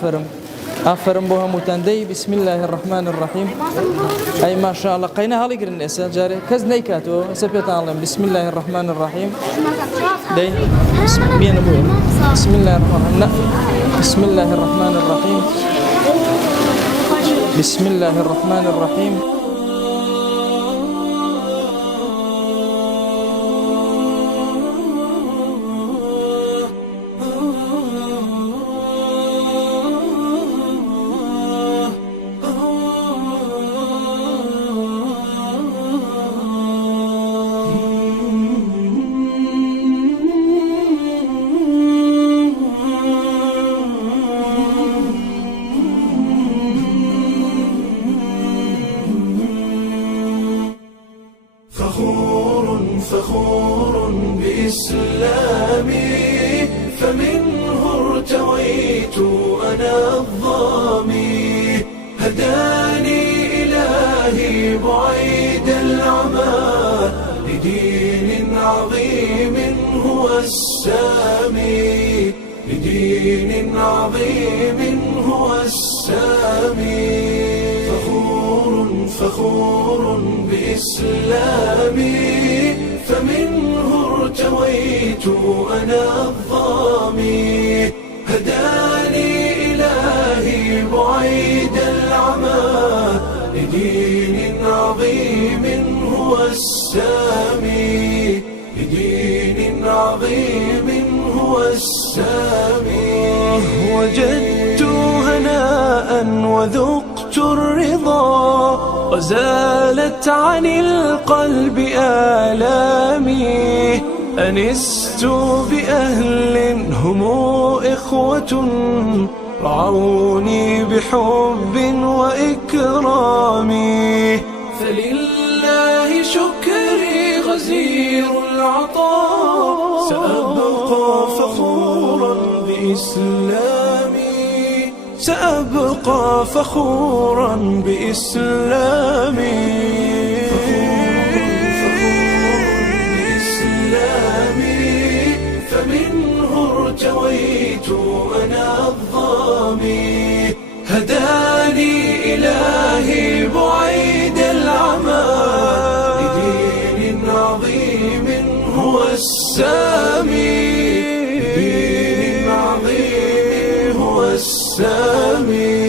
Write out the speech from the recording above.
ئافرم بۆ هەمووتان دەی بسم الله الرحمن الرحیم ئەی ماشاءالله قەینە هەڵیگرن ئێستا جارێ کەس نەیکاتەوە ئێستا پێتان ئەڵێم بسم الله الرحمن الرحیم دەی بێنە بۆ بسم الله الرحمن بسم الله الرحمن الرحیم بسم الله الرحمن الرحیم فخور بإسلامي فمنه ارتويت أنا الظامي هداني إلهي بعيد العمى لدين عظيم هو السامي لدين عظيم هو السامي فخور بإسلامي فمنه ارتويت أنا الظامي هداني إلهي بعيد العمى لدين عظيم هو السامي لدين عظيم هو السامي وجدت هناء وذقت الرضا وزالت عن القلب آلامي أنست بأهل هم إخوة رعوني بحب وإكرام فلله شكري غزير العطاء سأبقى فخورا بإسلامي سأبقى فخورا بإسلامي فمنه ارتويت أنا الظامي هداني إلهي بعيد العمى لدين عظيم هو السامي لدين عظيم هو السامي